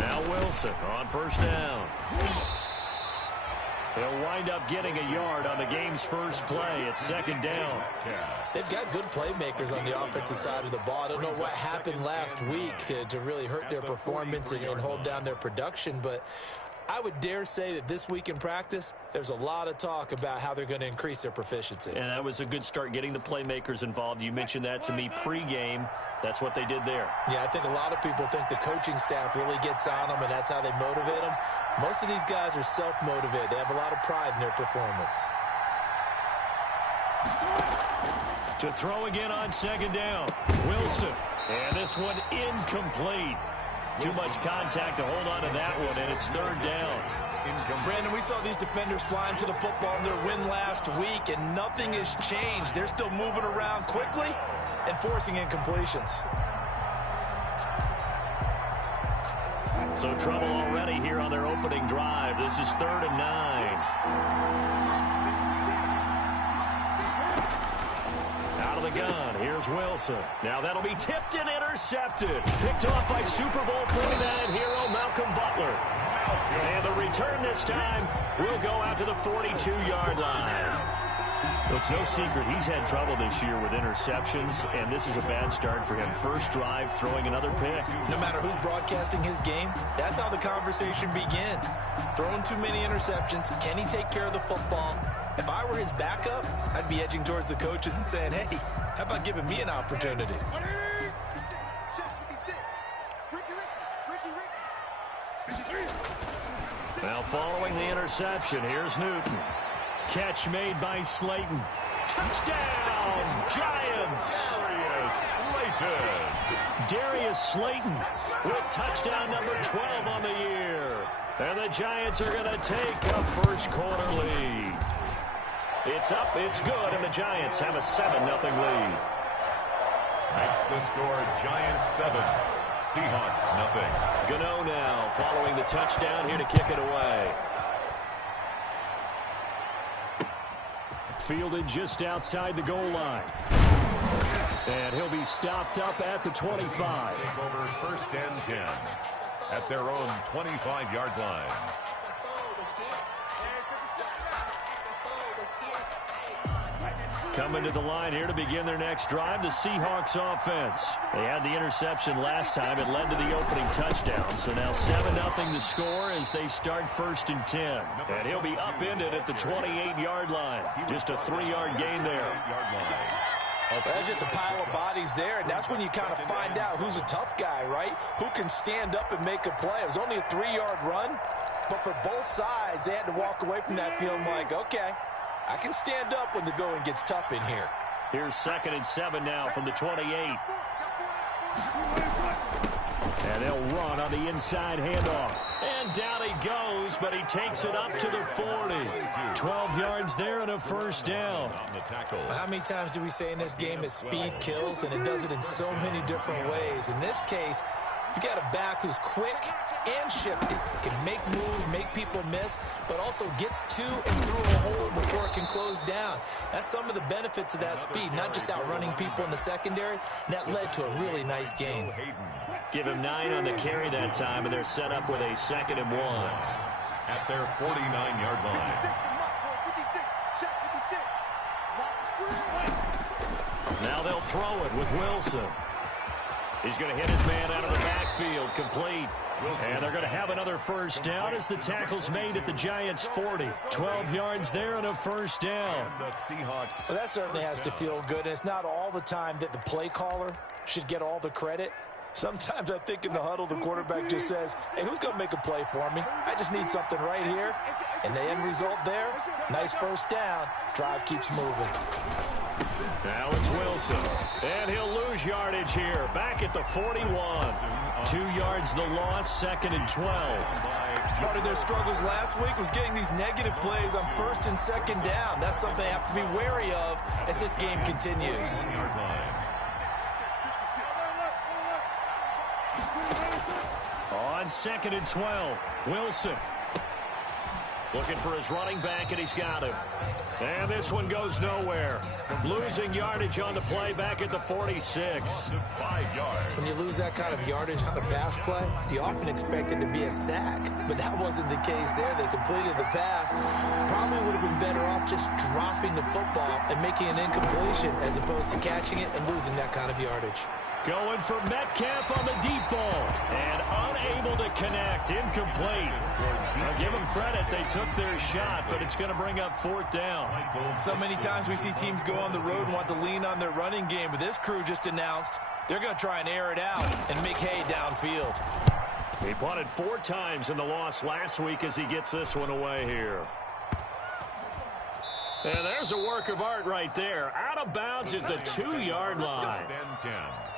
Now Wilson on first down. He'll wind up getting a yard on the game's first play. It's second down. They've got good playmakers on the offensive side of the ball. I don't know what happened last week to really hurt their performance and hold down their production, but I would dare say that this week in practice, there's a lot of talk about how they're going to increase their proficiency. And that was a good start, getting the playmakers involved. You mentioned that to me pregame. That's what they did there. Yeah, I think a lot of people think the coaching staff really gets on them, and that's how they motivate them. Most of these guys are self-motivated. They have a lot of pride in their performance. To throw again on second down, Wilson. And this one incomplete. Too much contact to hold on to that one, and it's third down. Brandon, we saw these defenders flying to the football in their win last week, and nothing has changed. They're still moving around quickly and forcing incompletions. So trouble already here on their opening drive. This is 3rd and 9. Out of the gun, here's Wilson. Now that'll be tipped and intercepted. Picked off by Super Bowl 49 hero Malcolm Butler. And the return this time will go out to the 42-yard line. Well, it's no secret he's had trouble this year with interceptions, and this is a bad start for him. First drive, throwing another pick. No matter who's broadcasting his game, that's how the conversation begins. Throwing too many interceptions. Can he take care of the football? If I were his backup, I'd be edging towards the coaches and saying, hey, how about giving me an opportunity? Now following the interception, here's Newton. Catch made by Slayton. Touchdown, Giants! Darius Slayton with touchdown number 12 on the year. And the Giants are going to take a first quarter lead. It's up, it's good, and the Giants have a 7-0 lead. Makes the score Giants 7, Seahawks nothing. Gano now following the touchdown here to kick it away. Fielded just outside the goal line. And he'll be stopped up at the 25. Take over 1st and 10 at their own 25-yard line. Coming to the line here to begin their next drive, the Seahawks offense. They had the interception last time. It led to the opening touchdown. So now 7-0 the score as they start 1st and 10. And he'll be upended at the 28-yard line. Just a 3-yard gain there. That's just a pile of bodies there, and that's when you kind of find out who's a tough guy, right? Who can stand up and make a play. It was only a 3-yard run, but for both sides, they had to walk away from that feeling like, okay, I can stand up when the going gets tough in here. Here's 2nd and 7 now from the 28. And they'll run on the inside handoff. And down he goes, but he takes it up to the 40. 12 yards there and a first down. How many times do we say in this game that speed kills, and it does it in so many different ways? In this case, you got a back who's quick and shifty, can make moves, make people miss, but also gets to and through a hole before it can close down. That's some of the benefits of that speed, not just outrunning people in the secondary. And that led to a really nice gain. Give him 9 on the carry that time, and they're set up with a 2nd and 1. At their 49-yard line. Now they'll throw it with Wilson. He's going to hit his man out of the backfield, complete. And they're going to have another first down as the tackle's made at the Giants' 40. 12 yards there and a first down. Well, that certainly has to feel good. And it's not all the time that the play caller should get all the credit. Sometimes I think in the huddle, the quarterback just says, hey, who's going to make a play for me? I just need something right here. And the end result there, nice first down. Drive keeps moving. Now it's Wilson. And he'll lose yardage here. Back at the 41. 2 yards the loss, 2nd and 12. Part of their struggles last week was getting these negative plays on 1st and 2nd down. That's something they have to be wary of as this game continues. On 2nd and 12, Wilson looking for his running back, and he's got him. And this one goes nowhere. Losing yardage on the play back at the 46. 5 yards. When you lose that kind of yardage on a pass play, you often expect it to be a sack. But that wasn't the case there. They completed the pass. Probably would have been better off just dropping the football and making an incompletion as opposed to catching it and losing that kind of yardage. Going for Metcalf on the deep ball. And unable to connect. Incomplete. I'll give them credit. They took their shot, but it's going to bring up 4th down. So many times we see teams go on the road and want to lean on their running game, but this crew just announced they're going to try and air it out and make hay downfield. He punted 4 times in the loss last week as he gets this one away here. And there's a work of art right there. Out of bounds at the 2-yard line.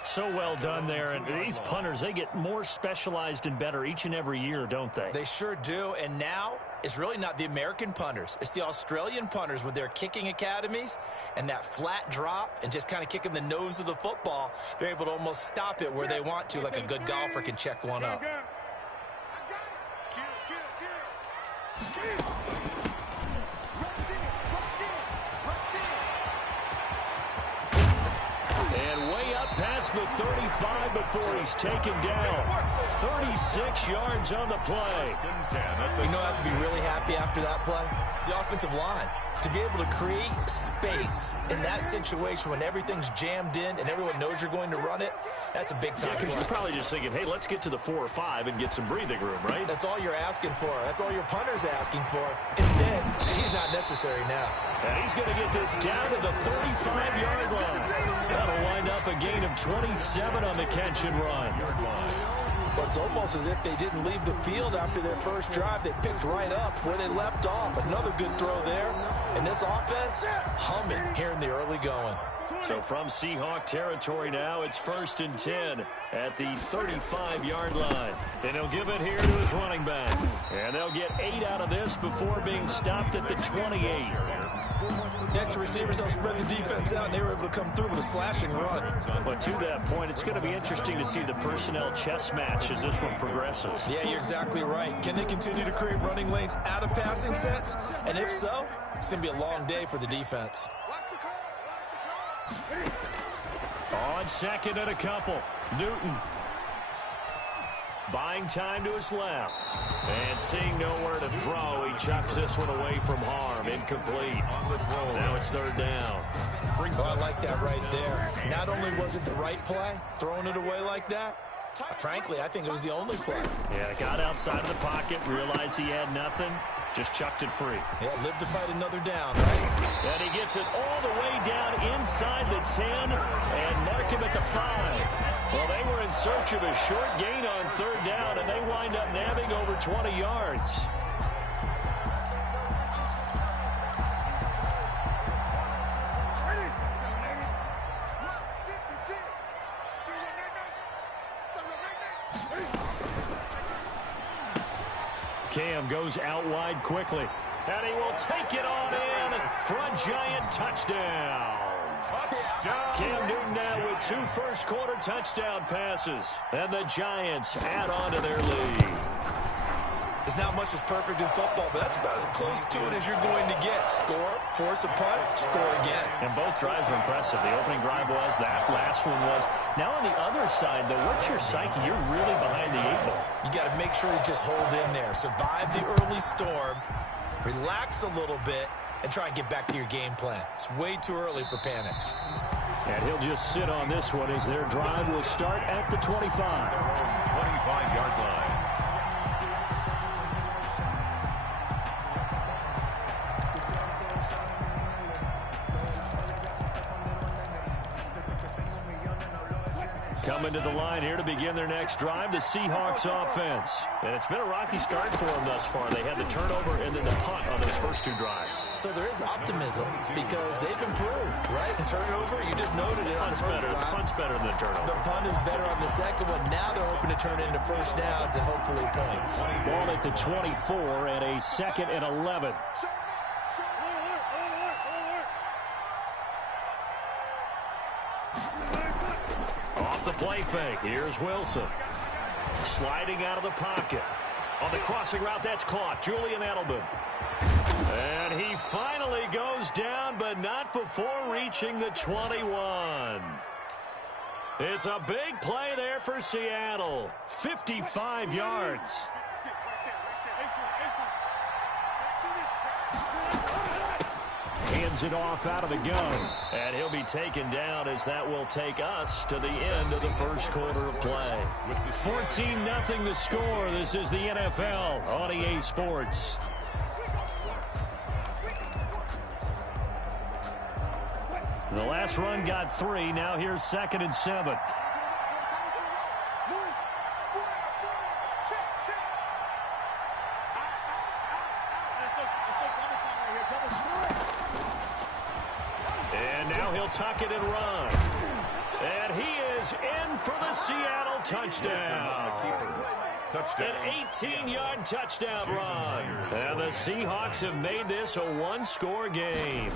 So well done there. And these punters, they get more specialized and better each and every year, don't they? They sure do. And now it's really not the American punters. It's the Australian punters with their kicking academies and that flat drop and just kind of kicking the nose of the football. They're able to almost stop it where they want to, like a good golfer can check one up. Past the 35 before he's taken down. 36 yards on the play. You know, has to be really happy after that play? The offensive line. To be able to create space in that situation when everything's jammed in and everyone knows you're going to run it, that's a big-time play. Because you're probably just thinking, hey, let's get to the 4 or 5 and get some breathing room, right? That's all you're asking for. That's all your punter's asking for. Instead, he's not necessary now. And he's going to get this down to the 35-yard line. That'll wind up a gain of 27 on the catch and run. But it's almost as if they didn't leave the field after their first drive. They picked right up where they left off. Another good throw there. And this offense, humming here in the early going. So from Seahawk territory now, it's 1st and 10 at the 35-yard line. And he'll give it here to his running back. And they'll get 8 out of this before being stopped at the 28. Next to receivers, they'll spread the defense out, and they were able to come through with a slashing run. But to that point, it's going to be interesting to see the personnel chess match as this one progresses. Yeah, you're exactly right. Can they continue to create running lanes out of passing sets? And if so, it's going to be a long day for the defense. On 2nd and a couple, Newton. Buying time to his left. And seeing nowhere to throw, he chucks this one away from harm. Incomplete. Now it's 3rd down. Oh, I like that right there. Not only was it the right play, throwing it away like that, frankly, I think it was the only play. Yeah, got outside of the pocket, realized he had nothing, just chucked it free. Yeah, live to fight another down, right? And he gets it all the way down inside the 10 and mark him at the 5. Well, they were in search of a short gain on 3rd down, and they wind up nabbing over 20 yards. Cam goes out wide quickly. And he will take it on in for a giant touchdown. Cam Newton now with 2 first-quarter touchdown passes. And the Giants add on to their lead. There's not much that's perfect in football, but that's about as close to it as you're going to get. Score, force a punt, score again. And both drives were impressive. The opening drive was, that last one was. Now on the other side, though, what's your psyche? You're really behind the 8 ball. You got to make sure you just hold in there. Survive the early storm, relax a little bit, and try and get back to your game plan. It's way too early for panic. And he'll just sit on this one as their drive will start at the 25. 25-yard line. Coming to the line here to begin their next drive, the Seahawks offense. And it's been a rocky start for them thus far. They had the turnover and then the punt on those first 2 drives. So there is optimism because they've improved, right? The turnover, you just noted it on the first drive. The punt's better than the turnover. The punt is better on the second one. Now they're hoping to turn into first downs and hopefully points. Ball at the 24 and a 2nd and 11. The play fake. Here's Wilson. Sliding out of the pocket. On the crossing route, that's caught. Julian Edelman. And he finally goes down, but not before reaching the 21. It's a big play there for Seattle. 55 yards. Hands it off out of the gun. And he'll be taken down as that will take us to the end of the first quarter of play. 14-0 the score. This is the NFL on EA Sports. The last run got 3. Now here's 2nd and 7. And now he'll tuck it and run. And he is in for the Seattle touchdown. An 18-yard touchdown run. And the Seahawks have made this a one-score game.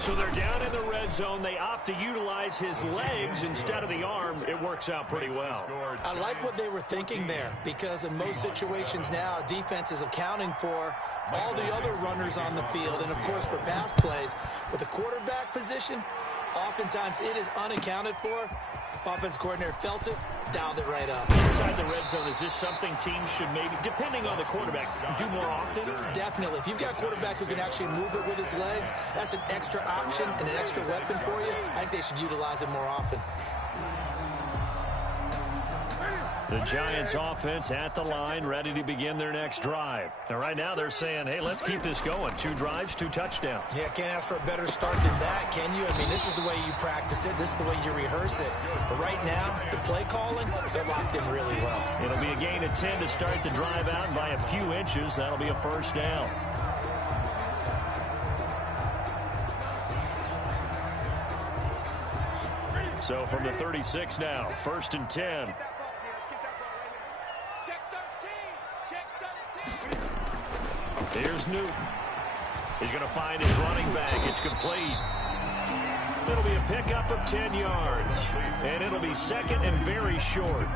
So they're down in the red zone. They opt to utilize his legs instead of the arm. It works out pretty well. I like what they were thinking there, because in most situations now, defense is accounting for all the other runners on the field and, of course, for pass plays. But the quarterback position, oftentimes it is unaccounted for. Offense coordinator felt it, dialed it right up. Inside the red zone, is this something teams should maybe, depending on the quarterback, do more often? Definitely. If you've got a quarterback who can actually move it with his legs, that's an extra option and an extra weapon for you. I think they should utilize it more often. The Giants offense at the line, ready to begin their next drive. And right now they're saying, hey, let's keep this going. 2 drives, 2 touchdowns. Yeah, can't ask for a better start than that, can you? I mean, this is the way you practice it. This is the way you rehearse it. But right now, the play calling, they're locked in really well. It'll be a gain of 10 to start the drive out, and by a few inches, that'll be a first down. So from the 36 now, 1st and 10. Here's Newton. He's going to find his running back. It's complete. It'll be a pickup of 10 yards. And it'll be 2nd and very short.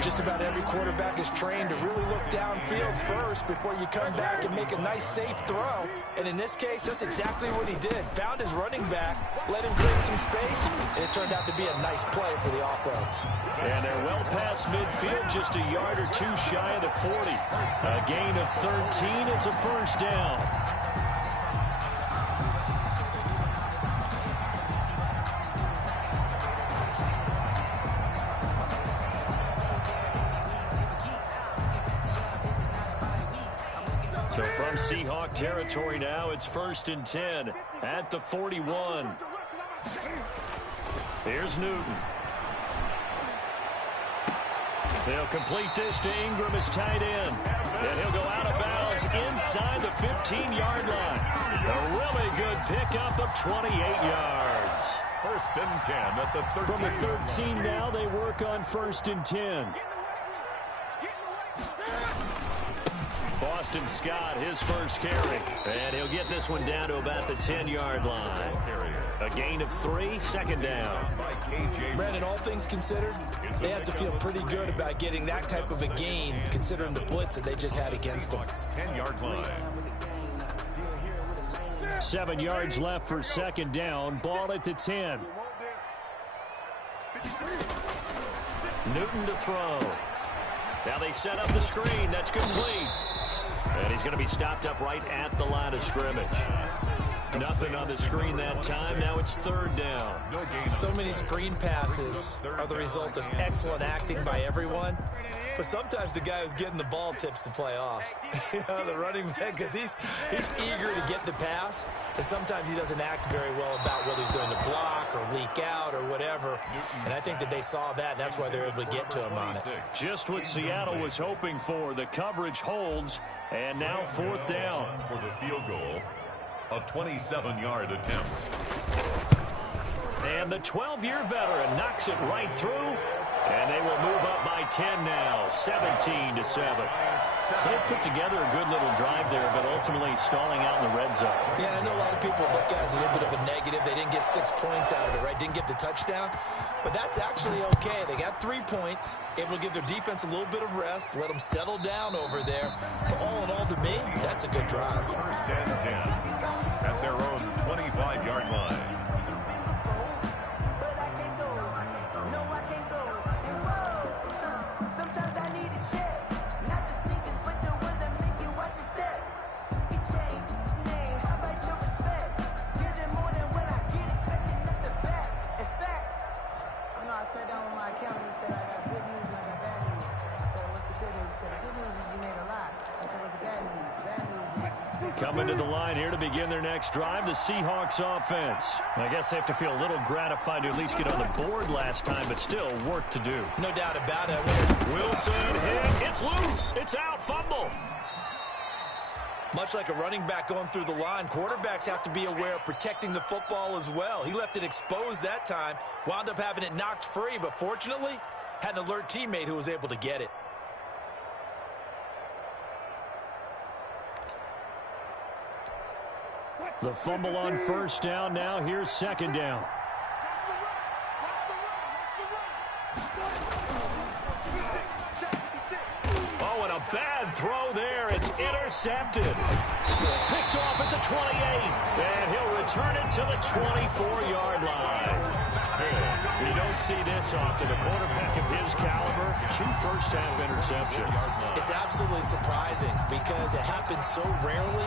Just about every quarterback is trained to really look downfield first before you come back and make a nice, safe throw. And in this case, that's exactly what he did. Found his running back, let him create some space, and it turned out to be a nice play for the offense. And they're well past midfield, just a yard or 2 shy of the 40. A gain of 13. It's a first down. So from Seahawk territory now, it's 1st and 10 at the 41. Here's Newton. They'll complete this to Ingram as tight end. And he'll go out of bounds inside the 15-yard line. A really good pickup of 28 yards. 1st and 10 at the 13. From the 13 now, they work on 1st and 10. Boston Scott, his first carry. And he'll get this one down to about the 10-yard line. A gain of 3, 2nd down. Brandon, all things considered, they have to feel pretty good about getting that type of a gain, considering the blitz that they just had against them. 10-yard line. 7 yards left for 2nd down. Ball at the 10. Newton to throw. Now they set up the screen. That's complete. And he's going to be stopped up right at the line of scrimmage. Nothing on the screen that time. Now it's 3rd down. So many screen passes are the result of excellent acting by everyone. But sometimes the guy who's getting the ball tips the play off. The running back, because he's eager to get the pass. And sometimes he doesn't act very well about whether he's going to block or leak out or whatever. And I think that they saw that, and that's why they're able to get to him on it. Just what Seattle was hoping for. The coverage holds. And now 4th down. For the field goal, a 27-yard attempt. And the 12-year veteran knocks it right through. And they will move up by 10 now, 17-7. So they put together a good little drive there, but ultimately stalling out in the red zone. Yeah, I know a lot of people look at it as a little bit of a negative. negative. They didn't get 6 points out of it, right? Didn't get the touchdown. But that's actually okay. They got 3 points, able to give their defense a little bit of rest, let them settle down over there. So all in all, to me, that's a good drive. First and 10 at their own 25-yard line. Coming to the line here to begin their next drive, the Seahawks offense. I guess they have to feel a little gratified to at least get on the board last time, but still work to do. No doubt about it. Wilson hit. It's loose. It's out. Fumble. Much like a running back going through the line, quarterbacks have to be aware of protecting the football as well. He left it exposed that time, wound up having it knocked free, but fortunately, had an alert teammate who was able to get it. The fumble on first down. Now here's second down. Oh, and a bad throw there. It's intercepted. Picked off at the 28. And he'll return it to the 24-yard line. We don't see this often. A quarterback of his caliber, 2 first-half interceptions. It's absolutely surprising because it happens so rarely.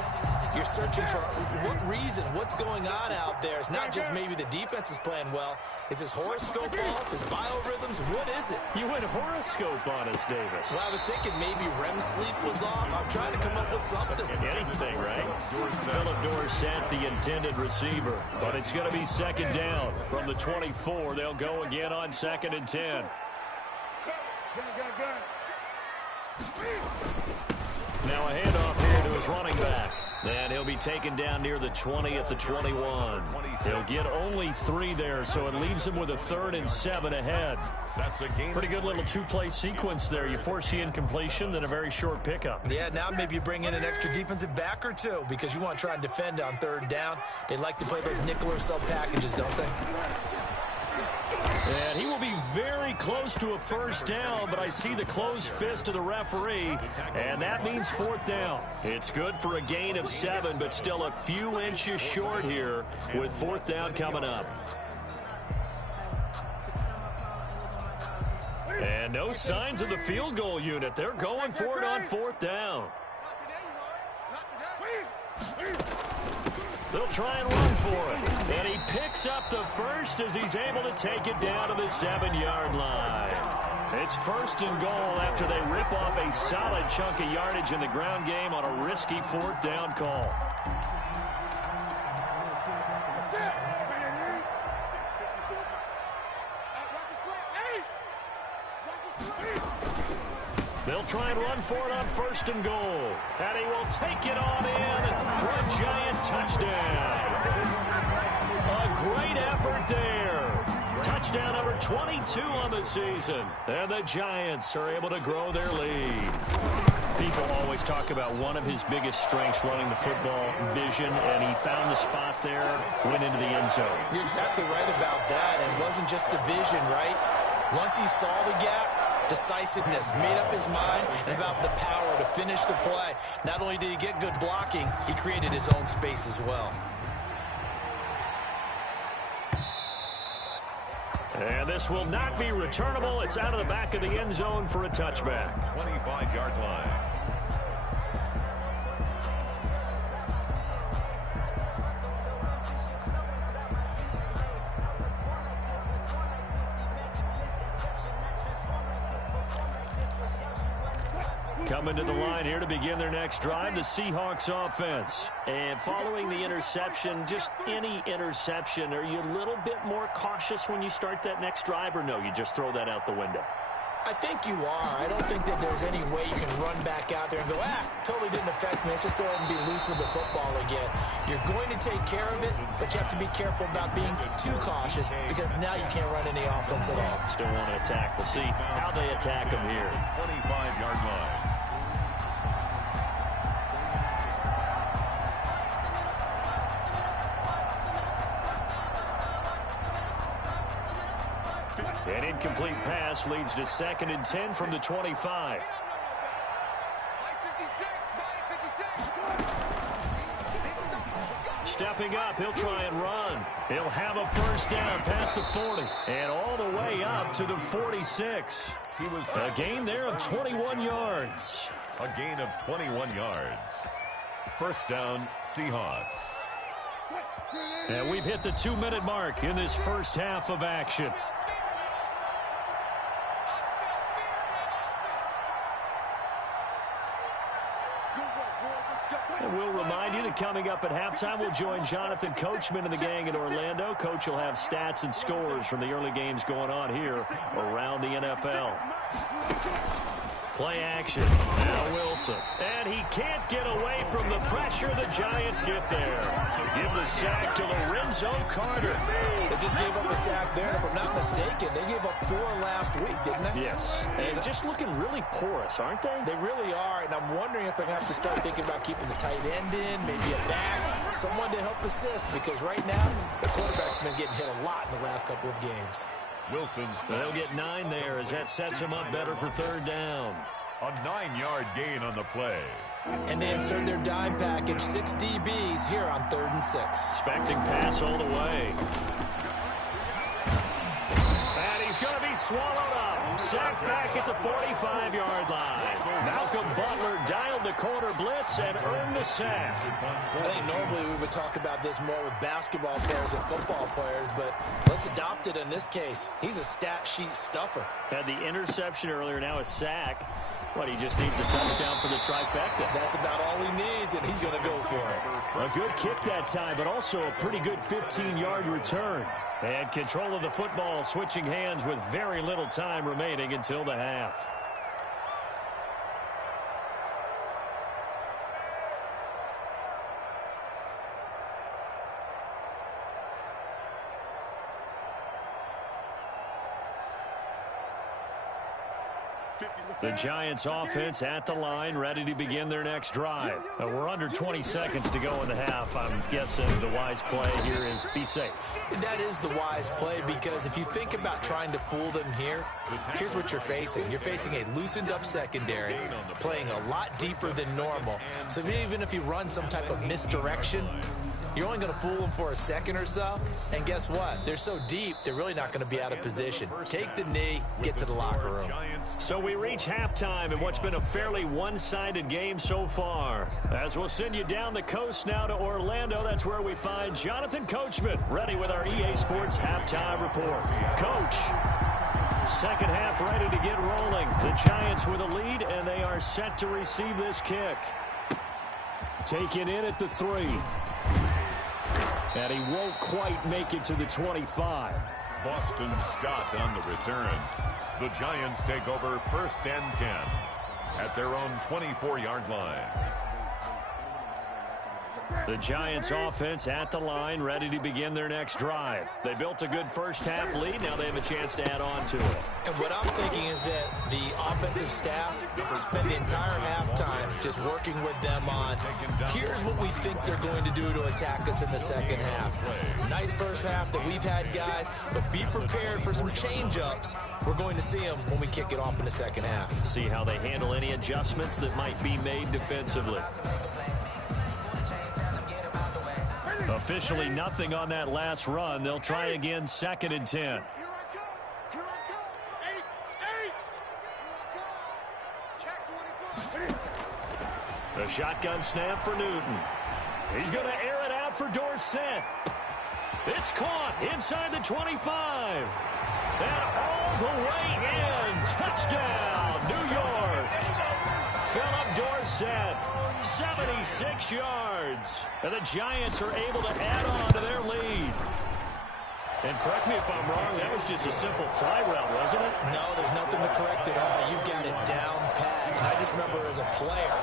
You're searching for what reason, what's going on out there. It's not just maybe the defense is playing well. Is his horoscope off? His biorhythms? What is it? You went horoscope on us, David. Well, I was thinking maybe REM sleep was off. I'm trying to come up with something. Anything, right? Philip Dorsett, the intended receiver. But it's going to be second down from the 24. They'll go again on second and 10. Now a handoff here to his running back. And he'll be taken down near the 20 at the 21. He'll get only 3 there, so it leaves him with a 3rd and 7 ahead. That's a game. Pretty good little 2-play sequence there. You force the incompletion, then a very short pickup. Yeah, now maybe you bring in an extra defensive back or 2 because you want to try and defend on 3rd down. They like to play those nickel or sub packages, don't they? And he will be very close to a first down, but I see the closed fist of the referee, and that means 4th down. It's good for a gain of 7, but still a few inches short here with 4th down coming up. And no signs of the field goal unit. They're going for it on 4th down. They'll try and run for it. And he picks up the first as he's able to take it down to the 7-yard line. It's 1st and goal after they rip off a solid chunk of yardage in the ground game on a risky 4th down call. They'll try and run for it on 1st and goal. And he will take it on in for a giant touchdown. A great effort there. Touchdown number 22 on the season. And the Giants are able to grow their lead. People always talk about one of his biggest strengths running the football, vision, and he found the spot there, went into the end zone. You're exactly right about that. And it wasn't just the vision, right? Once he saw the gap, decisiveness, made up his mind, and about the power to finish the play. Not only did he get good blocking, he created his own space as well. And this will not be returnable. It's out of the back of the end zone for a touchback. 25-yard line. Coming to the line here to begin their next drive, the Seahawks offense. And following the interception, just any interception, are you a little bit more cautious when you start that next drive, or no, you just throw that out the window? I think you are. I don't think that there's any way you can run back out there and go, totally didn't affect me. Let's just go ahead and be loose with the football again. You're going to take care of it, but you have to be careful about being too cautious because now you can't run any offense at all. Still want to attack. We'll see how they attack them here. 25-yard line. An incomplete pass leads to 2nd and 10 from the 25. Stepping up, he'll try and run. He'll have a first down past the 40 and all the way up to the 46. He was a gain there of 21 yards. A gain of 21 yards. First down, Seahawks. And we've hit the 2-minute mark in this first half of action. And we'll remind you that coming up at halftime, we'll join Jonathan Coachman and the gang in Orlando. Coach will have stats and scores from the early games going on here around the NFL. Play action. Now Wilson. And he can't get away from the pressure. The Giants get there. Give the sack to Lorenzo Carter. They just gave up a sack there. And if I'm not mistaken, they gave up 4 last week, didn't they? Yes. And just looking really porous, aren't they? They really are. And I'm wondering if they're going to have to start thinking about keeping the tight end in, maybe a back, someone to help assist. Because right now, the quarterback's been getting hit a lot in the last couple of games. Wilson's. They'll get 9 there as that sets him up better for 3rd down. A 9-yard gain on the play. And they insert their dime package, 6 DBs here on 3rd and 6. Expecting pass all the way. And he's going to be swallowed up. Sacked back at the 45-yard line. Malcolm Butler dialed the corner blitz and earned the sack. I think normally we would talk about this more with basketball players and football players, but let's adopt it in this case. He's a stat sheet stuffer. Had the interception earlier, now a sack. What, he just needs a touchdown for the trifecta. That's about all he needs, and he's going to go for it. A good kick that time, but also a pretty good 15-yard return. And control of the football switching hands with very little time remaining until the half. The Giants offense at the line, ready to begin their next drive. We're under 20 seconds to go in the half. I'm guessing the wise play here is be safe. That is the wise play, because if you think about trying to fool them here, here's what you're facing. You're facing a loosened up secondary, playing a lot deeper than normal. So even if you run some type of misdirection, you're only going to fool them for a second or so. And guess what? They're so deep, they're really not going to be out of position. Take the knee, get to the locker room. So we reach halftime in what's been a fairly one-sided game so far. As we'll send you down the coast now to Orlando, that's where we find Jonathan Coachman, ready with our EA Sports halftime report. Coach, second half ready to get rolling. The Giants with a lead, and they are set to receive this kick. Taken in at the 3. And he won't quite make it to the 25. Boston Scott on the return. The Giants take over 1st and 10 at their own 24-yard line. The Giants offense at the line, ready to begin their next drive. They built a good first half lead. Now they have a chance to add on to it. And what I'm thinking is that the offensive staff spend the entire halftime just working with them on, here's what we think they're going to do to attack us in the second half. Nice first half that we've had, guys, but be prepared for some change-ups. We're going to see them when we kick it off in the second half. See how they handle any adjustments that might be made defensively. Officially nothing on that last run. They'll try again, 2nd and 10. The shotgun snap for Newton. He's going to air it out for Dorsett. It's caught inside the 25. And all the way in. Touchdown, New York. Philip Dorsett, 76 yards. And the Giants are able to add on to their lead. And correct me if I'm wrong, that was just a simple fly route, wasn't it? No, there's nothing to correct at all. You've got it down pat. And I just remember as a player,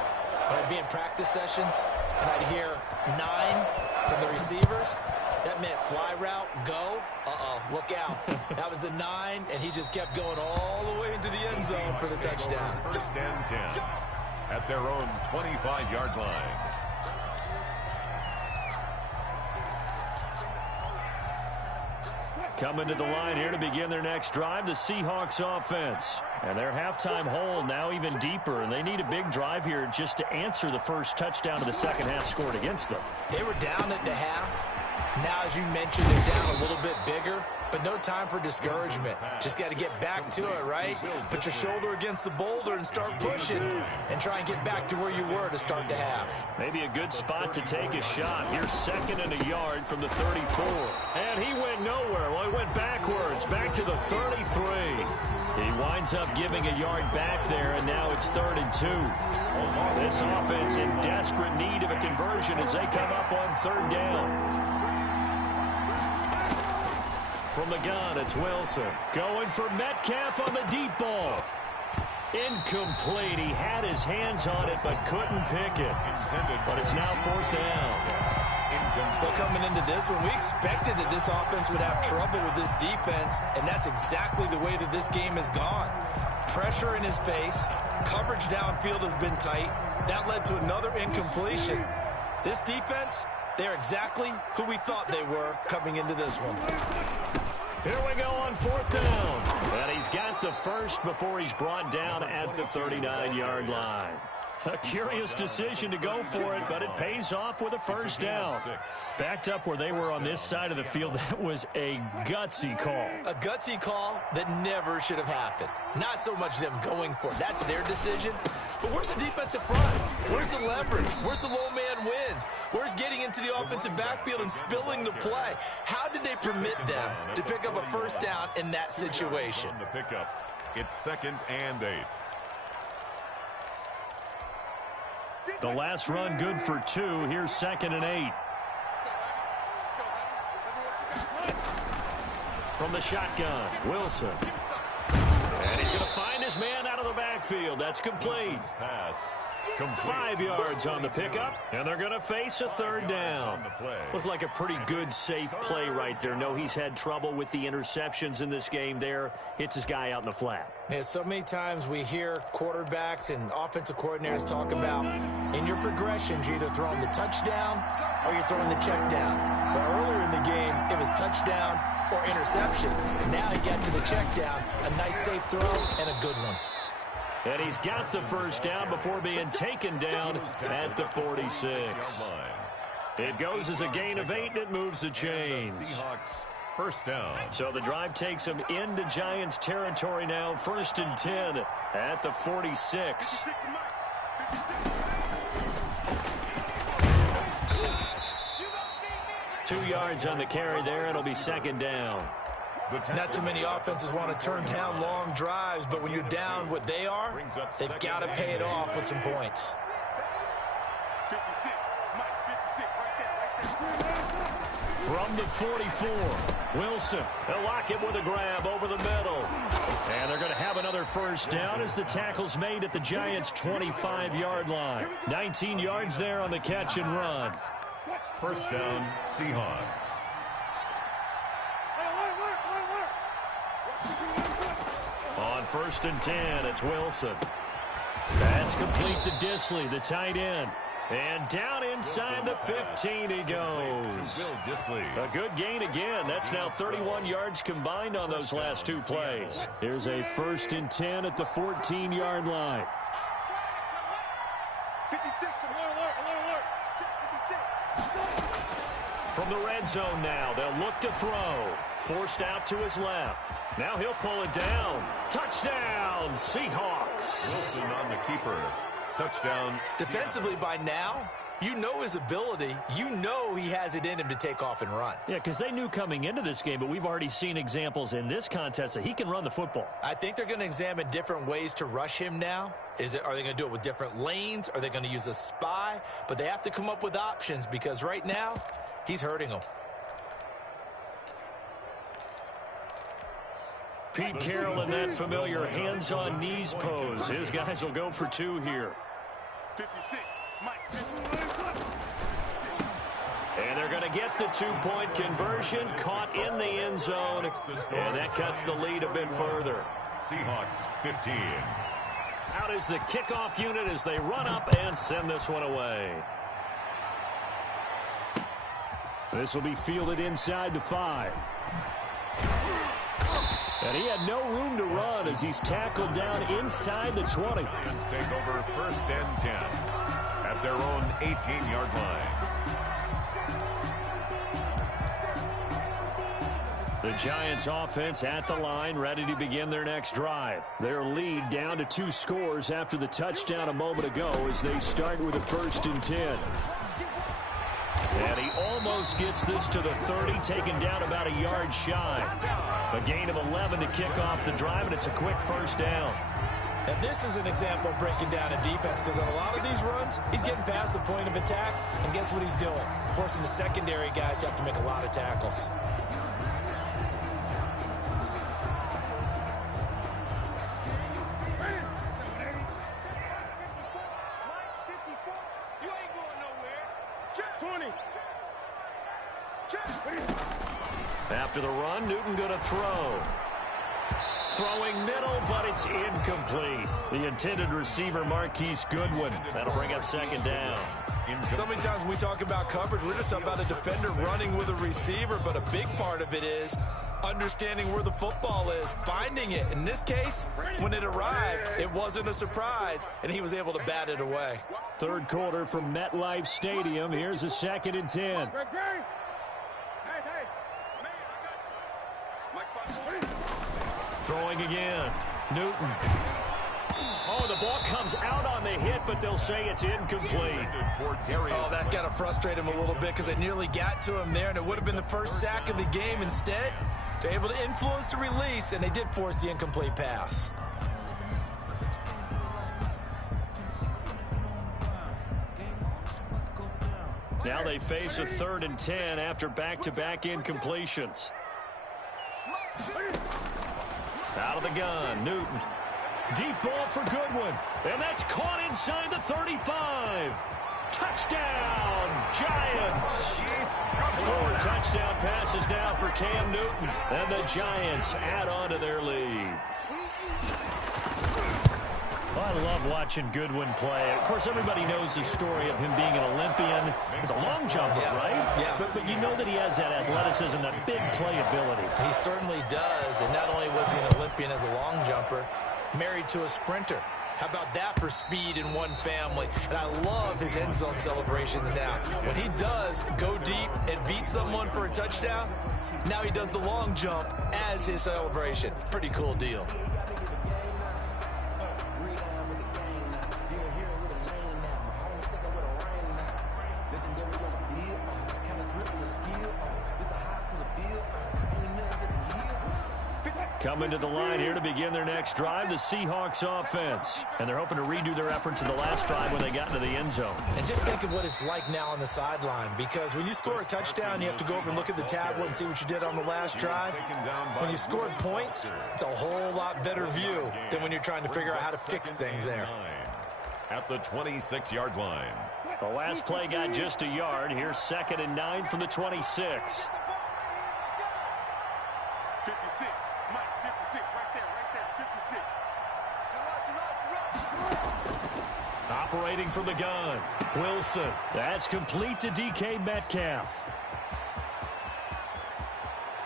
when I'd be in practice sessions and I'd hear 9 from the receivers, that meant fly route, go, look out. That was the 9, and he just kept going all the way into the end zone for the touchdown. 1st and 10 at their own 25-yard line. Coming to the line here to begin their next drive, the Seahawks offense. And their halftime hole now even deeper, and they need a big drive here just to answer the first touchdown of the second half scored against them. They were down at the half. Now, as you mentioned, they're down a little bit bigger, but no time for discouragement. Just got to get back to it, right? Put your shoulder against the boulder and start pushing and try and get back to where you were to start the half. Maybe a good spot to take a shot. Here's 2nd and a yard from the 34. And he went nowhere. Well, he went backwards, back to the 33. He winds up giving a yard back there, and now it's 3rd and 2. This offense in desperate need of a conversion as they come up on 3rd down. From the gun, it's Wilson. Going for Metcalf on the deep ball. Incomplete. He had his hands on it, but couldn't pick it. But it's now 4th down. Well, coming into this one, we expected that this offense would have trouble with this defense, and that's exactly the way that this game has gone. Pressure in his face. Coverage downfield has been tight. That led to another incompletion. This defense, they're exactly who we thought they were coming into this one. Here we go on 4th down. And he's got the first before he's brought down at the 39-yard line. A curious decision to go for it, but it pays off with a 1st down. Backed up where they were on this side of the field, that was a gutsy call. A gutsy call that never should have happened. Not so much them going for it. That's their decision. But where's the defensive front? Where's the leverage? Where's the low man wins? Where's getting into the offensive backfield and spilling the play? How did they permit them to pick up a 1st down in that situation? The pickup. It's 2nd and 8. The last run good for 2. Here's 2nd and 8. From the shotgun, Wilson. And he's going to find his man out of the backfield. That's complete. Pass. 5 yards on the pickup, and they're going to face a 3rd down. Looked like a pretty good, safe play right there. No, he's had trouble with the interceptions in this game there. Hits his guy out in the flat. Yeah, so many times we hear quarterbacks and offensive coordinators talk about in your progressions, you're either throwing the touchdown or you're throwing the check down. But earlier in the game, it was touchdown or interception. Now he got to the check down, a nice safe throw and a good one. And he's got the 1st down before being taken down at the 46. It goes as a gain of 8, and it moves the chains. Seahawks, 1st down. So the drive takes him into Giants territory now, 1st and 10 at the 46. Two yards on the carry there. It'll be 2nd down. Not too many offenses want to turn down long drives, but when you're down what they are, they've got to pay it off with some points. From the 44, Wilson. They'll lock him with a grab over the middle. And they're going to have another 1st down as the tackle's made at the Giants' 25-yard line. 19 yards there on the catch and run. 1st down, Seahawks. On 1st and 10, it's Wilson. That's complete to Disley, the tight end. And down inside the 15 he goes. A good gain again. That's now 31 yards combined on those last 2 plays. Here's a 1st and 10 at the 14-yard line. From the red zone now, they'll look to throw. Forced out to his left. Now he'll pull it down. Touchdown, Seahawks. Wilson on the keeper. Touchdown. Defensively by now, you know his ability. You know he has it in him to take off and run. Yeah, because they knew coming into this game, but we've already seen examples in this contest that he can run the football. I think they're going to examine different ways to rush him now. Are they going to do it with different lanes? Are they going to use a spy? But they have to come up with options because right now, he's hurting them. Pete Carroll in that familiar hands-on knees pose. His guys will go for 2 here. 56, Mike. And they're going to get the 2-point conversion, caught in the end zone, and that cuts the lead a bit further. Seahawks 15. Out is the kickoff unit as they run up and send this one away. This will be fielded inside the 5. And he had no room to run as he's tackled down inside the 20. Lions take over 1st and 10 at their own 18-yard line. The Giants offense at the line, ready to begin their next drive. Their lead down to 2 scores after the touchdown a moment ago as they start with a 1st and 10. And he almost gets this to the 30, taken down about a yard shy. A gain of 11 to kick off the drive, and it's a quick 1st down. And this is an example of breaking down a defense, because on a lot of these runs, he's getting past the point of attack, and guess what he's doing? Forcing the secondary guys to have to make a lot of tackles. After the run, Newton going to throw. Throwing middle, but it's incomplete. The intended receiver, Marquise Goodwin. That'll bring up 2nd down. So many times when we talk about coverage, we're just about a defender running with a receiver, but a big part of it is understanding where the football is, finding it. In this case, when it arrived, it wasn't a surprise, and he was able to bat it away. 3rd quarter from MetLife Stadium. Here's a 2nd and 10. Throwing again. Newton. Oh, the ball comes out on the hit, but they'll say it's incomplete. Oh, that's got to frustrate him a little bit because they nearly got to him there, and it would have been the first sack of the game. Instead, they're able to influence the release, and they did force the incomplete pass. Now they face a 3rd and 10 after back-to-back incompletions. Out of the gun, Newton. Deep ball for Goodwin. And that's caught inside the 35. Touchdown, Giants. 4 touchdown passes now for Cam Newton. And the Giants add on to their lead. Well, I love watching Goodwin play. Of course, everybody knows the story of him being an Olympian. He's a long jumper, right? Yes. But you know that he has that athleticism, that big playability. He certainly does. And not only was he an Olympian as a long jumper, married to a sprinter. How about that for speed in one family? And I love his end zone celebrations now. When he does go deep and beat someone for a touchdown, now he does the long jump as his celebration. Pretty cool deal. Coming to the line here to begin their next drive, the Seahawks offense. And they're hoping to redo their efforts in the last drive when they got into the end zone. And just think of what it's like now on the sideline, because when you score a touchdown, you have to go over and look at the tablet and see what you did on the last drive. When you scored points, it's a whole lot better view than when you're trying to figure out how to fix things there. At the 26-yard line. The last play got just a yard. Here's 2nd and 9 from the 26. 56. Mike, 56. Right there. 56. Operating from the gun. Wilson. That's complete to DK Metcalf.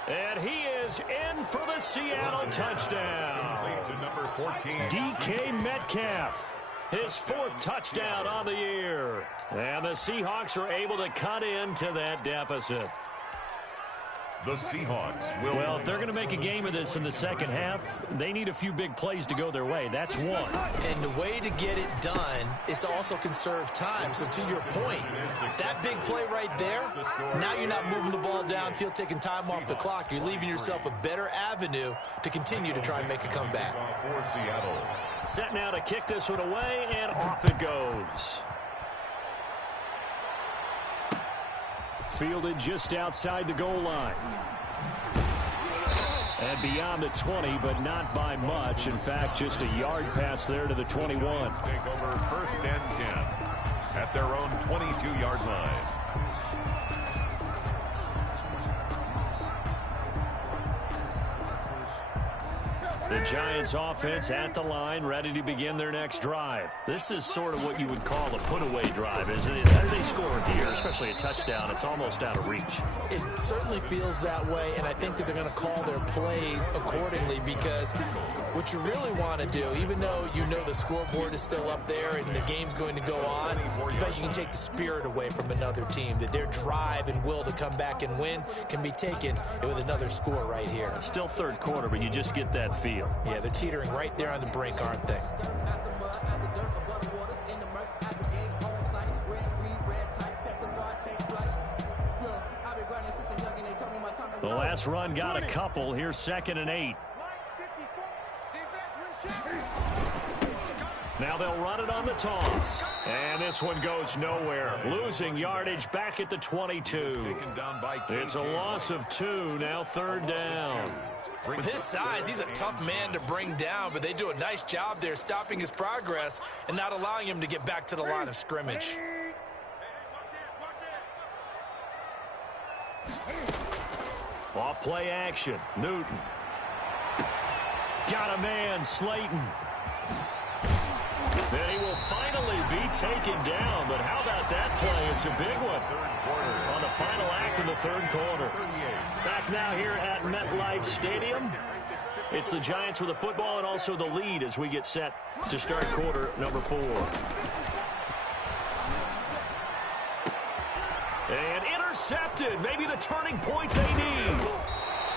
And he is in for the Seattle touchdown. To number 14. DK Metcalf. His 4th touchdown on the year. And the Seahawks are able to cut into that deficit. The Seahawks will... Well, if they're going to make a game of this in the second half, they need a few big plays to go their way. That's one. And the way to get it done is to also conserve time. So to your point, that big play right there, now you're not moving the ball downfield, taking time off the clock. You're leaving yourself a better avenue to continue to try and make a comeback. For Seattle. Set now to kick this one away, and off it goes. Fielded just outside the goal line. And beyond the 20, but not by much. In fact, just a yard pass there to the 21. Take over 1st and 10 at their own 22-yard line. The Giants offense at the line, ready to begin their next drive. This is sort of what you would call a put-away drive, isn't it? How do they score here, especially a touchdown? It's almost out of reach. It certainly feels that way, and I think that they're going to call their plays accordingly, because what you really want to do, even though you know the scoreboard is still up there and the game's going to go on, in fact, you can take the spirit away from another team, that their drive and will to come back and win can be taken with another score right here. Still third quarter, but you just get that feel. Yeah, they're teetering right there on the brink, aren't they? The last run got a couple. Here's 2nd and 8. Now they'll run it on the toss. And this one goes nowhere. Losing yardage back at the 22. It's a loss of 2. Now 3rd down. With his size, he's a tough man to bring down, but they do a nice job there stopping his progress and not allowing him to get back to the line of scrimmage. Off play action. Newton. Got a man, Slayton. Then he will finally be taken down, but how about that play? It's a big one on the final act of the 3rd quarter. Back now here at MetLife Stadium. It's the Giants with the football and also the lead as we get set to start quarter number 4. And intercepted. Maybe the turning point they need.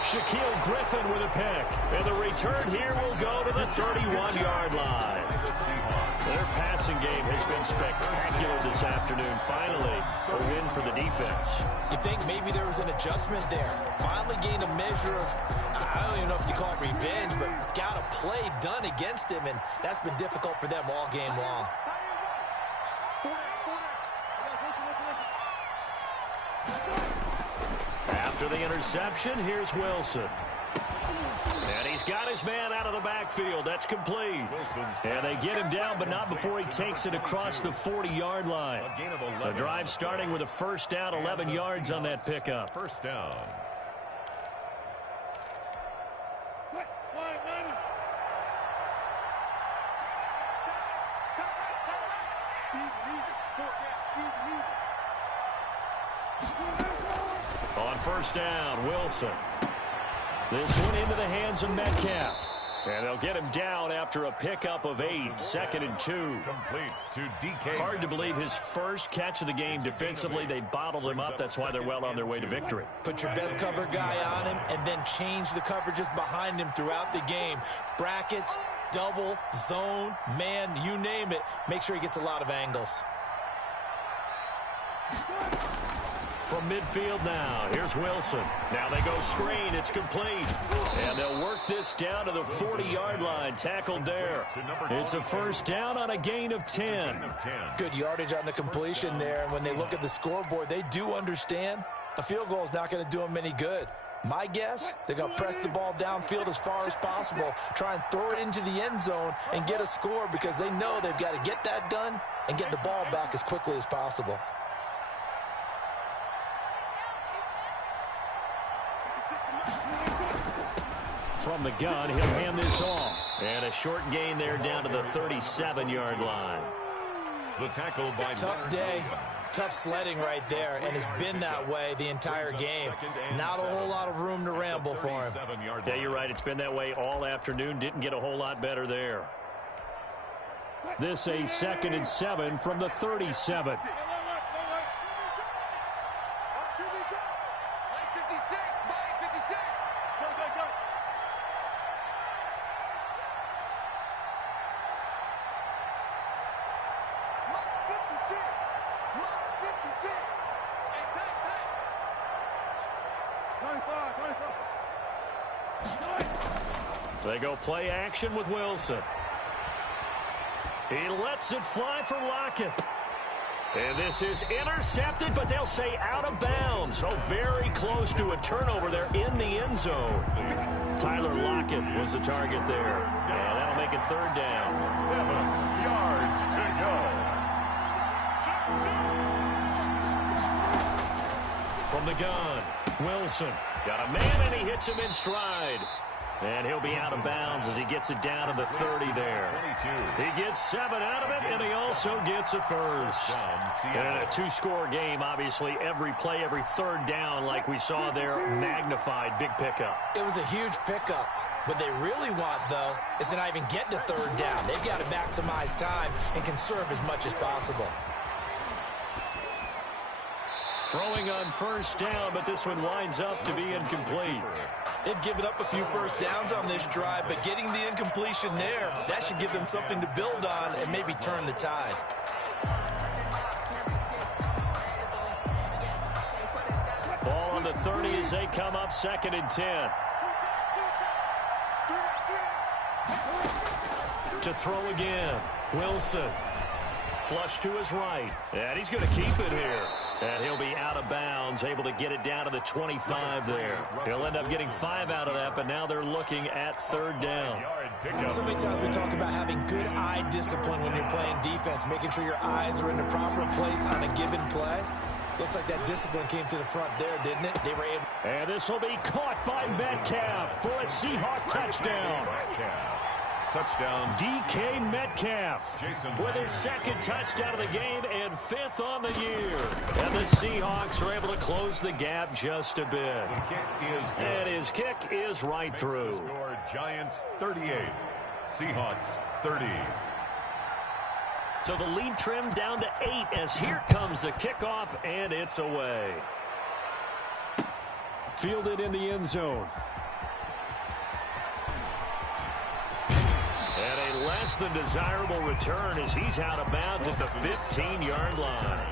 Shaquille Griffin with a pick. And the return here will go to the 31-yard line. Their passing game has been spectacular this afternoon. Finally, a win for the defense. You think maybe there was an adjustment there. Finally gained a measure of, I don't even know if you call it revenge, but got a play done against him, and that's been difficult for them all game long. After the interception, here's Wilson. And he's got his man out of the backfield. That's complete. And they get him down, but not before he takes it across the 40-yard line. The drive starting with a 1st down, 11 yards on that pickup. 1st down. On 1st down, Wilson. This one into the hands of Metcalf. And they'll get him down after a pickup of 8. 2nd and 2. Complete to DK. Hard to believe his first catch of the game defensively. They bottled him up. That's why they're well on their way to victory. Put your best cover guy on him and then change the coverages behind him throughout the game. Brackets, double, zone, man, you name it. Make sure he gets a lot of angles. From midfield now, here's Wilson. Now they go screen, it's complete. And they'll work this down to the 40-yard line, tackled there. It's a 1st down on a gain of 10. Good yardage on the completion there, and when they look at the scoreboard, they do understand a field goal is not going to do them any good. My guess, they're going to press the ball downfield as far as possible, try and throw it into the end zone and get a score, because they know they've got to get that done and get the ball back as quickly as possible. From the gun, he'll hand this off. And a short gain there down to the 37-yard line. The tackle by tough day, tough sledding right there, and it's been that way the entire game. Not a whole lot of room to ramble for him. Yeah, you're right. It's been that way all afternoon. Didn't get a whole lot better there. This a 2nd and 7 from the 37. They go play action with Wilson. He lets it fly for Lockett. And this is intercepted, but they'll say out of bounds. Oh, very close to a turnover there in the end zone. Tyler Lockett was the target there. And that'll make it 3rd down. 7 yards to go. From the gun, Wilson. Got a man, and he hits him in stride. And he'll be out of bounds as he gets it down to the 30 there. 22. He gets 7 out of it, and he also gets a first. And a two-score game, obviously. Every play, every third down, like we saw there, magnified. Big pickup. It was a huge pickup. What they really want, though, is to not even get to third down. They've got to maximize time and conserve as much as possible. Throwing on first down, but this one winds up to be incomplete. They've given up a few first downs on this drive, but getting the incompletion there, that should give them something to build on and maybe turn the tide. Ball on the 30 as they come up 2nd and 10. To throw again, Wilson. Flush to his right, and he's going to keep it here. And he'll be out of bounds, able to get it down to the 25 there. He'll end up getting 5 out of that, but now they're looking at third down. So many times we talk about having good eye discipline when you're playing defense, making sure your eyes are in the proper place on a given play. Looks like that discipline came to the front there, didn't it? They were able. And this will be caught by Metcalf for a Seahawk touchdown. Touchdown. DK Metcalf with his 2nd touchdown of the game and 5th on the year. And the Seahawks are able to close the gap just a bit. And his kick is right through. Score, Giants 38, Seahawks 30. So the lead trimmed down to 8 as here comes the kickoff, and it's away. Fielded in the end zone. And a less than desirable return as he's out of bounds at the 15-yard line.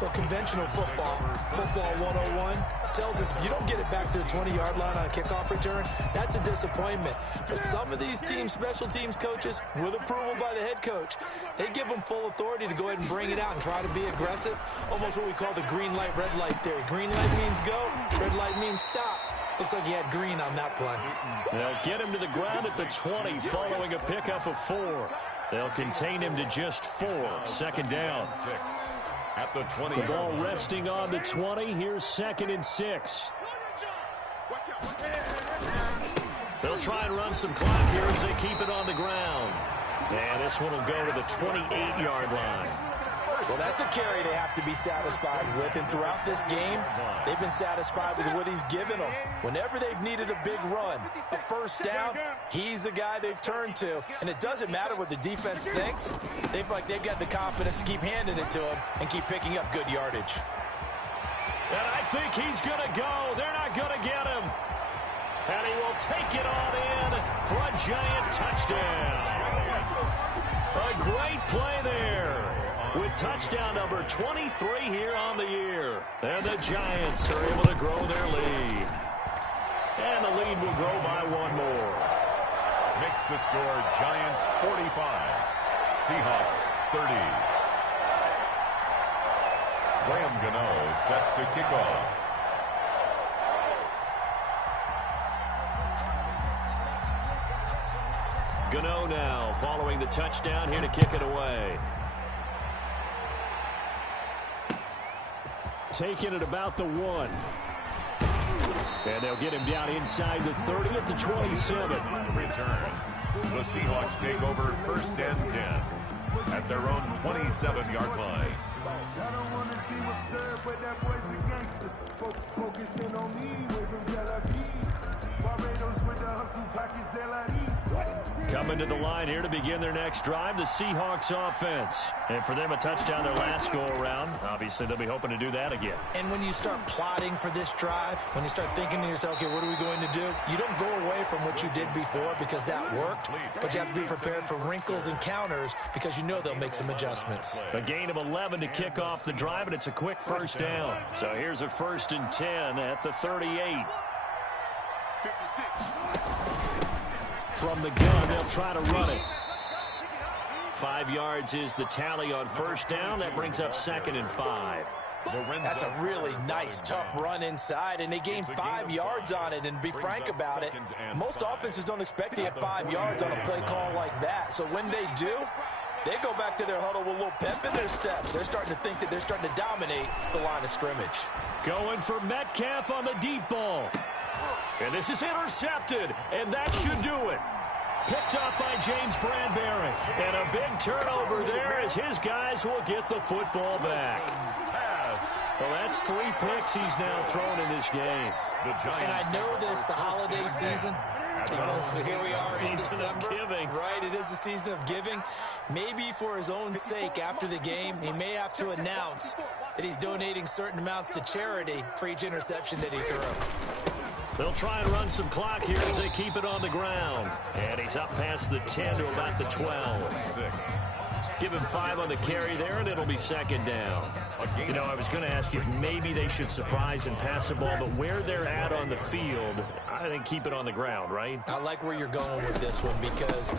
Well, conventional football 101, tells us if you don't get it back to the 20-yard line on a kickoff return, that's a disappointment. But some of these teams, special teams coaches, with approval by the head coach, they give them full authority to go ahead and bring it out and try to be aggressive. Almost what we call the green light, red light theory. Green light means go, red light means stop. Looks like he had green on that play. They'll get him to the ground at the 20 following a pickup of 4. They'll contain him to just 4. 2nd down. At the 20. The ball resting on the 20. Here's 2nd and 6. They'll try and run some clock here as they keep it on the ground. And this one will go to the 28-yard line. Well, that's a carry they have to be satisfied with. And throughout this game, they've been satisfied with what he's given them. Whenever they've needed a big run, a first down, he's the guy they've turned to. And it doesn't matter what the defense thinks. They've got the confidence to keep handing it to him and keep picking up good yardage. And I think he's going to go. They're not going to get him. And he will take it on in for a giant touchdown. A great play there. With touchdown number 23 here on the year. And the Giants are able to grow their lead. And the lead will grow by 1 more. Makes the score Giants 45, Seahawks 30. Graham Gano set to kick off. Gano now following the touchdown here to kick it away. Taking it about the 1. And they'll get him down inside the 30 at the 27. Return. The Seahawks take over 1st and 10 at their own 27-yard line. I don't want to see what's served, but that boy's a gangster. Focusing on me, away from Tel Aviv. Barbados with the hustle pockets, Coming to the line here to begin their next drive, the Seahawks offense. And for them, a touchdown their last go-around. Obviously, they'll be hoping to do that again. And when you start plotting for this drive, when you start thinking to yourself, okay, what are we going to do? You don't go away from what you did before because that worked, but you have to be prepared for wrinkles and counters because you know they'll make some adjustments. A gain of 11 to kick off the drive, and it's a quick first down. So here's a 1st and 10 at the 38. 56. From the gun, they'll try to run it. 5 yards is the tally on first down. That brings up 2nd and 5. That's a really nice, tough run inside, and they gained 5 yards on it. And to be frank about it, most offenses don't expect to get 5 yards on a play call like that. So when they do, they go back to their huddle with a little pep in their steps. They're starting to think that they're starting to dominate the line of scrimmage. Going for Metcalf on the deep ball. And this is intercepted, and that should do it. Picked up by James Bradbury. And a big turnover there as his guys will get the football back. Well, that's 3 picks he's now thrown in this game. And I know this, the holiday season, because here we are in December. Giving. Right, it is the season of giving. Maybe for his own sake after the game, he may have to announce that he's donating certain amounts to charity for each interception that he threw. They'll try and run some clock here as they keep it on the ground. And he's up past the 10 to about the 12. Give him 5 on the carry there, and it'll be second down. You know, I was going to ask you if maybe they should surprise and pass the ball, but where they're at on the field, I think keep it on the ground, right? I like where you're going with this one because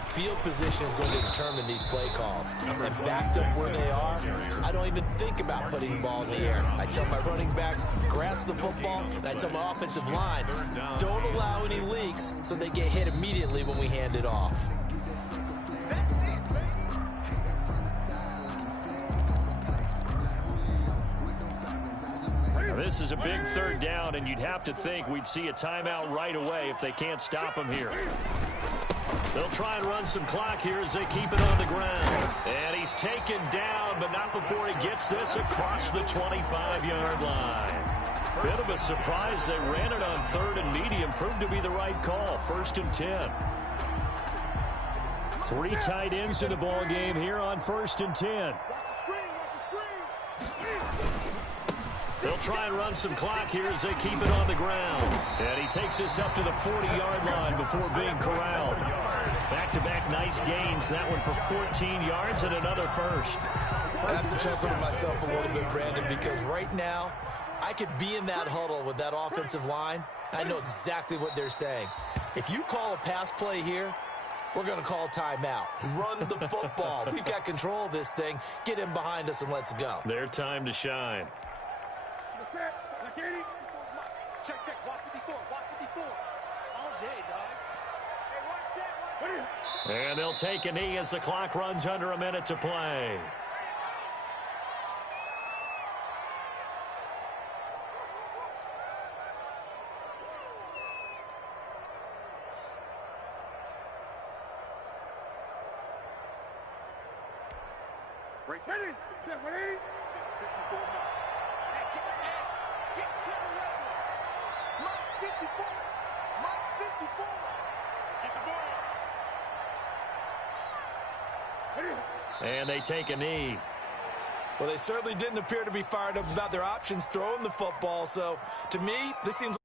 field position is going to determine these play calls. And backed up where they are, I don't even think about putting the ball in the air. I tell my running backs, grasp the football, and I tell my offensive line, don't allow any leaks so they get hit immediately when we hand it off. This is a big third down, and you'd have to think we'd see a timeout right away if they can't stop him here. They'll try and run some clock here as they keep it on the ground. And he's taken down, but not before he gets this across the 25-yard line. Bit of a surprise. They ran it on 3rd and medium. Proved to be the right call. 1st and 10. 3 tight ends in the ball game here on 1st and 10. They'll try and run some clock here as they keep it on the ground. And he takes this up to the 40-yard line before being corralled. Back-to-back nice gains. That one for 14 yards and another first. I have to chuckle to myself a little bit, Brandon, because right now I could be in that huddle with that offensive line. I know exactly what they're saying. If you call a pass play here, we're going to call timeout. Run the football. We've got control of this thing. Get him behind us and let's go. Their time to shine. Check, watch 54, watch 54. All day, dog. Hey, set. And they'll take a knee as the clock runs under a minute to play. Ready? Set, 180. 54 miles. Get the left one. Mark 54. Mark 54. Get the ball. And they take a knee. Well, they certainly didn't appear to be fired up about their options throwing the football. So, to me, this seems